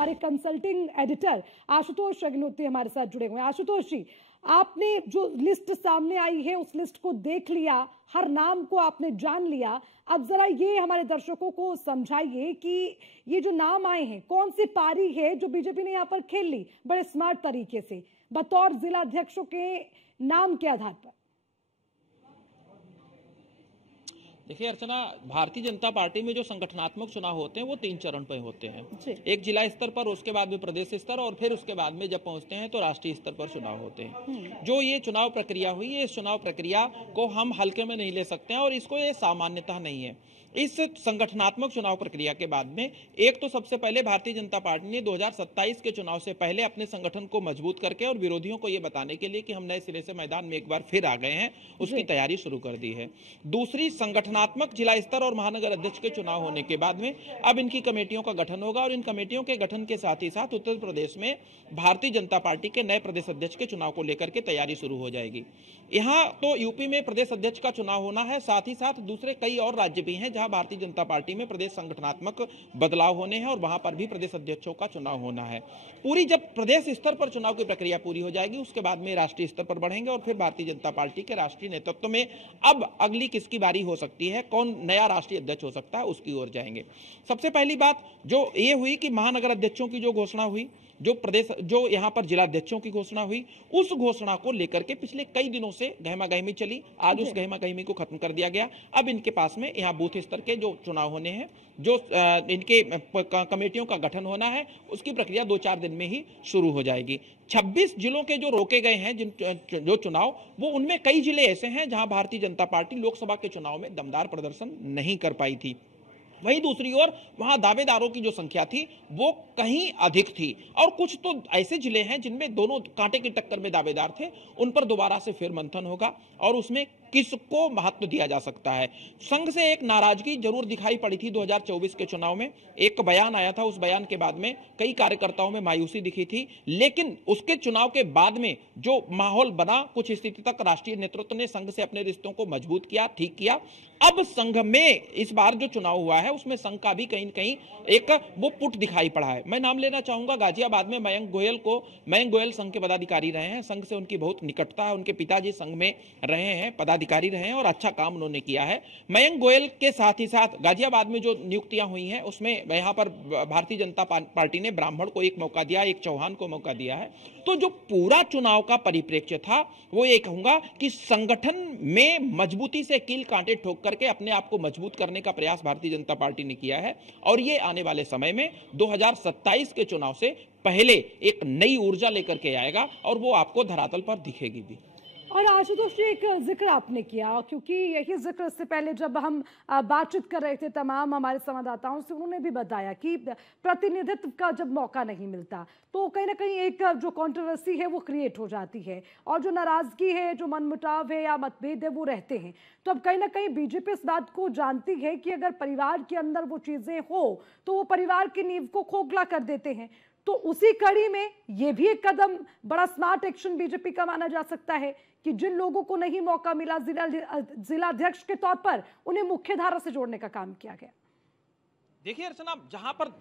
हमारे consulting editor Ashutosh Agnihotri हमारे साथ जुड़े हुए हैं। आशुतोष जी, आपने जो लिस्ट सामने आई है उस लिस्ट को देख लिया, हर नाम को आपने जान लिया। अब जरा ये हमारे दर्शकों को समझाइए कि ये जो नाम आए हैं कौन सी पारी है जो बीजेपी ने यहाँ पर खेल ली बड़े स्मार्ट तरीके से बतौर जिला अध्यक्षों के नाम के आधार पर। देखिए अर्चना, भारतीय जनता पार्टी में जो संगठनात्मक चुनाव होते हैं वो 3 चरण पे होते हैं। एक जिला स्तर पर, उसके बाद में प्रदेश स्तर और फिर उसके बाद में जब पहुंचते हैं तो राष्ट्रीय स्तर पर चुनाव होते हैं। जो ये चुनाव प्रक्रिया हुई है, इस चुनाव प्रक्रिया को हम हल्के में नहीं ले सकते हैं और इसको ये सामान्यता नहीं है। इस संगठनात्मक चुनाव प्रक्रिया के बाद में एक तो सबसे पहले भारतीय जनता पार्टी ने 2027 के चुनाव से पहले अपने संगठन को मजबूत करके और विरोधियों को यह बताने के लिए कि हम नए सिरे से मैदान में एक बार फिर आ गए हैं, उसकी तैयारी शुरू कर दी है। दूसरी, संगठनात्मक जिला स्तर और महानगर अध्यक्ष के चुनाव होने के बाद में अब इनकी कमेटियों का गठन होगा और इन कमेटियों के गठन के साथ ही साथ उत्तर प्रदेश में भारतीय जनता पार्टी के नए प्रदेश अध्यक्ष के चुनाव को लेकर के तैयारी शुरू हो जाएगी। यहाँ तो यूपी में प्रदेश अध्यक्ष का चुनाव होना है, साथ ही साथ दूसरे कई और राज्य भी हैं जहां भारतीय जनता पार्टी में प्रदेश संगठनात्मक बदलाव होने हैं और वहां पर भी प्रदेश अध्यक्षों का चुनाव होना है। पूरी जब प्रदेश स्तर पर चुनाव की प्रक्रिया पूरी हो जाएगी उसके बाद में राष्ट्रीय स्तर पर बढ़ेंगे और फिर भारतीय जनता पार्टी के राष्ट्रीय नेतृत्व में अब अगली किसकी बारी हो सकती है, कौन नया राष्ट्रीय अध्यक्ष हो सकता है, उसकी ओर जाएंगे। सबसे पहली बात जो ये हुई कि महानगर अध्यक्षों की जो घोषणा हुई, जो यहाँ पर जिला अध्यक्षों की घोषणा हुई, उस घोषणा को लेकर के पिछले कई दिनों से गहमा गहमी चली। आज उस गहमा गहमी को खत्म कर दिया गया। अब इनके पास में यहाँ बूथ स्तर के जो चुनाव होने हैं, जो इनके कमेटियों का गठन होना है, उसकी प्रक्रिया 2-4 दिन में ही शुरू हो जाएगी। 26 जिलों के जो रोके गए हैं जो चुनाव, वो उनमें कई जिले ऐसे हैं जहां भारतीय जनता पार्टी लोकसभा के चुनाव में दमदार प्रदर्शन नहीं कर पाई थी। वहीं दूसरी ओर वहां दावेदारों की जो संख्या थी वो कहीं अधिक थी और कुछ तो ऐसे जिले हैं जिनमें दोनों कांटे की टक्कर में दावेदार थे। उन पर दोबारा से फिर मंथन होगा और उसमें किसको महत्व दिया जा सकता है। संघ से एक नाराजगी जरूर दिखाई पड़ी थी 2024 के चुनाव में। एक बयान आया था, उस बयान के बाद में कई कार्यकर्ताओं में मायूसी दिखी थी, लेकिन उसके चुनाव के बाद में जो माहौल बना, कुछ स्थिति तक राष्ट्रीय नेतृत्व ने संघ से अपने रिश्तों को मजबूत किया, ठीक किया। अब संघ में इस बार जो चुनाव हुआ है उसमें संघ का भी कहीं न कहीं एक वो पुट दिखाई पड़ा है। मैं नाम लेना चाहूंगा गाजियाबाद में मयंक गोयल संघ के पदाधिकारी रहे हैं, संघ से उनकी बहुत निकटता है, उनके पिताजी संघ में रहे हैं, पदाधिकारी रहे हैं और अच्छा काम उन्होंने किया है। मयंक गोयल के साथ ही साथ गाजियाबाद में जो नियुक्तियां हुई हैं उसमें यहाँ पर भारतीय जनता पार्टी ने ब्राह्मण को एक मौका दिया, एक चौहान को मौका दिया है। तो जो पूरा चुनाव का परिप्रेक्ष्य था वो ये कहूंगा कि संगठन में मजबूती से कील कांटे ठोक करके अपने आप को मजबूत करने का प्रयास भारतीय जनता पार्टी ने किया है और ये आने वाले समय में 2027 के चुनाव से पहले एक नई ऊर्जा लेकर के आएगा और वो आपको धरातल पर दिखेगी भी। और आशुतोष जी, एक जिक्र आपने किया, क्योंकि यही जिक्र इससे पहले जब हम बातचीत कर रहे थे तमाम हमारे संवाददाताओं से, उन्होंने भी बताया कि प्रतिनिधित्व का जब मौका नहीं मिलता तो कहीं ना कहीं एक जो कंट्रोवर्सी है वो क्रिएट हो जाती है और जो नाराजगी है, जो मनमुटाव है या मतभेद है वो रहते हैं। तो अब कहीं ना कहीं बीजेपी इस बात को जानती है कि अगर परिवार के अंदर वो चीजें हो तो वो परिवार की नींव को खोखला कर देते हैं। तो उसी कड़ी में ये भी एक कदम, बड़ा स्मार्ट एक्शन बीजेपी का माना जा सकता है कि जिन लोगों को नहीं मौका मिला जिला अध्यक्ष के तौर पर, उन्हें मुख्य धारा से जोड़ने का काम किया गया। देखिए अर्चना,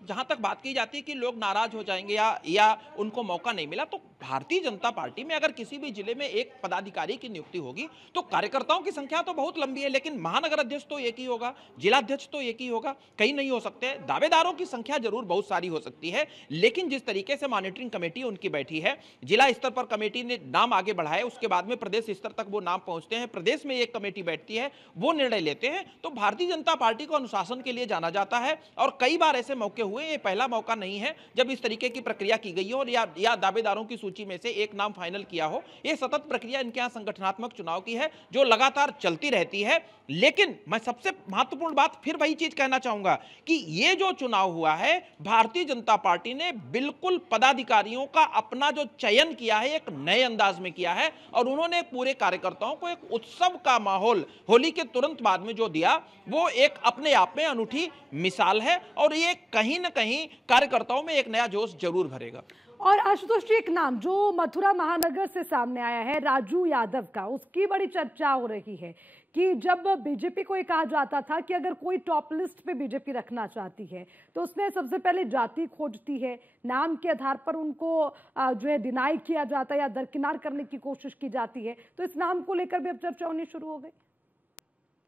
जहां तक बात की जाती है कि लोग नाराज हो जाएंगे या उनको मौका नहीं मिला, तो भारतीय जनता पार्टी में अगर किसी भी जिले में एक पदाधिकारी की नियुक्ति होगी तो कार्यकर्ताओं की संख्या तो बहुत लंबी है, लेकिन महानगर अध्यक्ष तो एक ही होगा, जिला अध्यक्ष तो एक ही होगा, कई नहीं हो सकते। दावेदारों की संख्या जरूर बहुत सारी हो सकती है, लेकिन जिस तरीके से मॉनिटरिंग कमेटी उनकी बैठी है, जिला स्तर पर कमेटी ने नाम आगे बढ़ाए, उसके बाद में प्रदेश स्तर तक वो नाम पहुंचते हैं, प्रदेश में एक कमेटी बैठती है, वो निर्णय लेते हैं। तो भारतीय जनता पार्टी को अनुशासन के लिए जाना जाता है और कई बार ऐसे मौके हुए, ये पहला मौका नहीं है जब इस तरीके की प्रक्रिया की गई हो और या दावेदारों की सूची में से एक नाम फाइनल किया हो। ये सतत प्रक्रिया इनके यहाँ संगठनात्मक चुनाव की है जो लगातार चलती रहती है। लेकिन मैं सबसे महत्वपूर्ण बात फिर वही चीज कहना चाहूंगा कि ये जो चुनाव हुआ है, भारतीय जनता पार्टी ने बिल्कुल पदाधिकारियों का अपना जो चयन किया है एक नए अंदाज में किया है और उन्होंने पूरे कार्यकर्ताओं को एक उत्सव का माहौल होली के तुरंत बाद में जो दिया वो एक अपने आप में अनूठी मिसाल है और ये कहीं ना कहीं कार्यकर्ताओं में एक नया जोश जरूर भरेगा। और आशुतोष जी, एक नाम जो मथुरा महानगर से सामने आया है राजू यादव का, उसकी बड़ी चर्चा हो रही है कि जब बीजेपी को ये कहा जाता था कि अगर कोई टॉप लिस्ट पे बीजेपी रखना चाहती है तो उसमें सबसे पहले जाति खोजती है, नाम के आधार पर उनको जो है डिनाई किया जाता है या दरकिनार करने की कोशिश की जाती है। तो इस नाम को लेकर भी अब चर्चा होनी शुरू हो गई।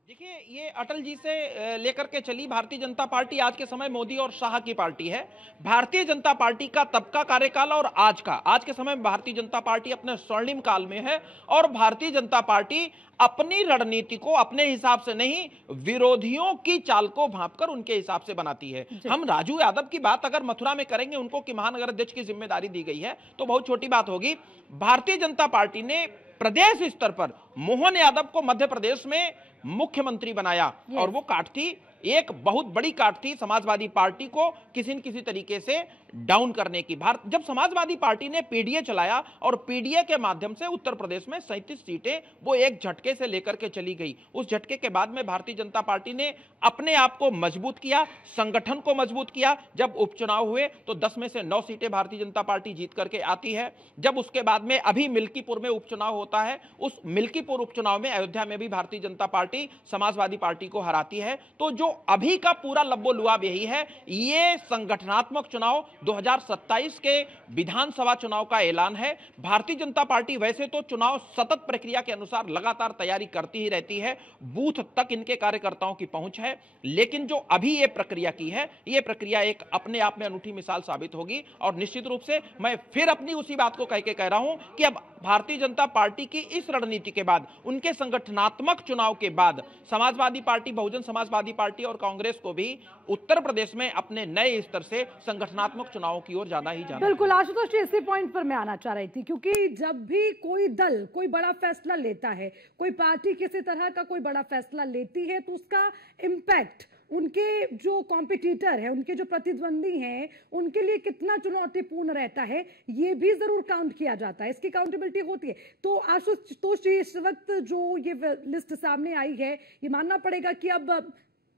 देखिए, ये अटल जी से लेकर के चली भारतीय जनता पार्टी आज के समय मोदी और शाह की पार्टी है। भारतीय जनता पार्टी का तब का कार्यकाल और आज के समय में भारतीय जनता पार्टी अपने स्वर्णिम काल में है और भारतीय जनता पार्टी अपनी रणनीति को अपने हिसाब से नहीं, विरोधियों की चाल को भांपकर उनके हिसाब से बनाती है। हम राजू यादव की बात अगर मथुरा में करेंगे, उनको कि महानगर अध्यक्ष की जिम्मेदारी दी गई है, तो बहुत छोटी बात होगी। भारतीय जनता पार्टी ने प्रदेश स्तर पर मोहन यादव को मध्य प्रदेश में मुख्यमंत्री बनाया और वो काट थी, एक बहुत बड़ी काट थी समाजवादी पार्टी को किसी न किसी तरीके से डाउन करने की। जब समाजवादी पार्टी ने पीडीए चलाया और पीडीए के माध्यम से उत्तर प्रदेश में 37 सीटें वो एक झटके से लेकर के चली गई। उस झटके के बाद में भारतीय जनता पार्टी ने अपने आप को मजबूत किया, संगठन को मजबूत किया। जब उपचुनाव हुए तो 10 में से 9 सीटें भारतीय जनता पार्टी जीत करके आती है। जब उसके बाद में अभी मिल्कीपुर में उपचुनाव होता है, उस मिल्कीपुर उपचुनाव में अयोध्या में भी भारतीय जनता पार्टी समाजवादी पार्टी को हराती है। तो जो अभी का पूरा लब्बो लुआब यही है, ये संगठनात्मक चुनाव 2027 के विधानसभा चुनाव का ऐलान है। भारतीय जनता पार्टी वैसे तो चुनाव सतत प्रक्रिया के अनुसार लगातार तैयारी करती ही रहती है, बूथ तक इनके कार्यकर्ताओं की पहुंच है, लेकिन जो अभी ये प्रक्रिया की है, ये प्रक्रिया एक अपने आप में अनूठी मिसाल साबित होगी। और निश्चित रूप से मैं फिर अपनी उसी बात को कह रहा हूं कि अब भारतीय जनता पार्टी की इस रणनीति के बाद, उनके संगठनात्मक चुनाव के बाद, समाजवादी पार्टी, बहुजन समाजवादी पार्टी और कांग्रेस को भी उत्तर प्रदेश में अपने नए स्तर से संगठनात्मक चुनावों की ओर जाना ही जाना। बिल्कुल आशुतोष जी, इसी पॉइंट पर मैं आना चाह रही थी, क्योंकि जब भी कोई दल कोई बड़ा फैसला लेता है, कोई पार्टी किसी तरह का कोई बड़ा फैसला लेती है, तो उसका इम्पैक्ट उनके जो कॉम्पिटिटर है, उनके जो प्रतिद्वंदी हैं, उनके लिए कितना चुनौतीपूर्ण रहता है, ये भी जरूर काउंट किया जाता है, इसकी काउंटेबिलिटी होती है। तो आशुतोष जी, इस वक्त जो ये लिस्ट सामने आई है, ये मानना पड़ेगा कि अब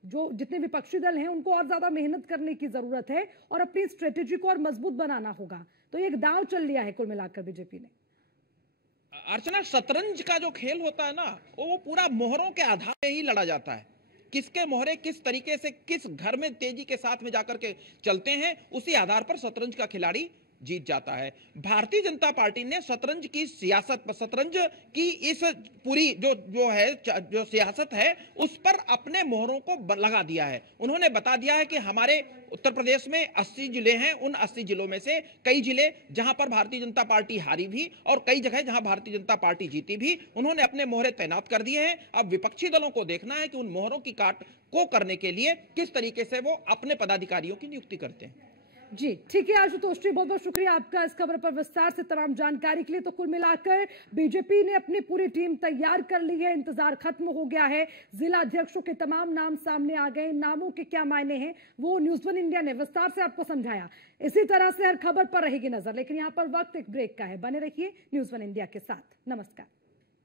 जो जितने विपक्षी दल हैं उनको और ज्यादा मेहनत करने की जरूरत है और अपनी स्ट्रेटेजी को और मजबूत बनाना होगा। तो एक दांव चल लिया है कुल मिलाकर बीजेपी ने। अर्चना, शतरंज का जो खेल होता है ना, वो पूरा मोहरों के आधार पे ही लड़ा जाता है। किसके मोहरे किस तरीके से किस घर में तेजी के साथ में जाकर के चलते हैं, उसी आधार पर शतरंज का खिलाड़ी जीत जाता है। भारतीय जनता पार्टी ने शतरंज की सियासत, शतरंज की इस पूरी जो सियासत है, उस पर अपने मोहरों को लगा दिया है। उन्होंने बता दिया है कि हमारे उत्तर प्रदेश में 80 जिले हैं, उन 80 जिलों में से कई जिले जहां पर भारतीय जनता पार्टी हारी भी और कई जगह जहां भारतीय जनता पार्टी जीती भी, उन्होंने अपने मोहरे तैनात कर दिए हैं। अब विपक्षी दलों को देखना है कि उन मोहरों की काट को करने के लिए किस तरीके से वो अपने पदाधिकारियों की नियुक्ति करते हैं। जी ठीक है आशुतोष जी, बहुत बहुत शुक्रिया आपका इस खबर पर विस्तार से तमाम जानकारी के लिए। तो कुल मिलाकर बीजेपी ने अपनी पूरी टीम तैयार कर ली है, इंतजार खत्म हो गया है, जिला अध्यक्षों के तमाम नाम सामने आ गए, नामों के क्या मायने हैं वो न्यूज़ वन इंडिया ने विस्तार से आपको समझाया। इसी तरह से हर खबर पर रहेगी नजर, लेकिन यहाँ पर वक्त एक ब्रेक का है। बने रहिए न्यूज़ वन इंडिया के साथ। नमस्कार।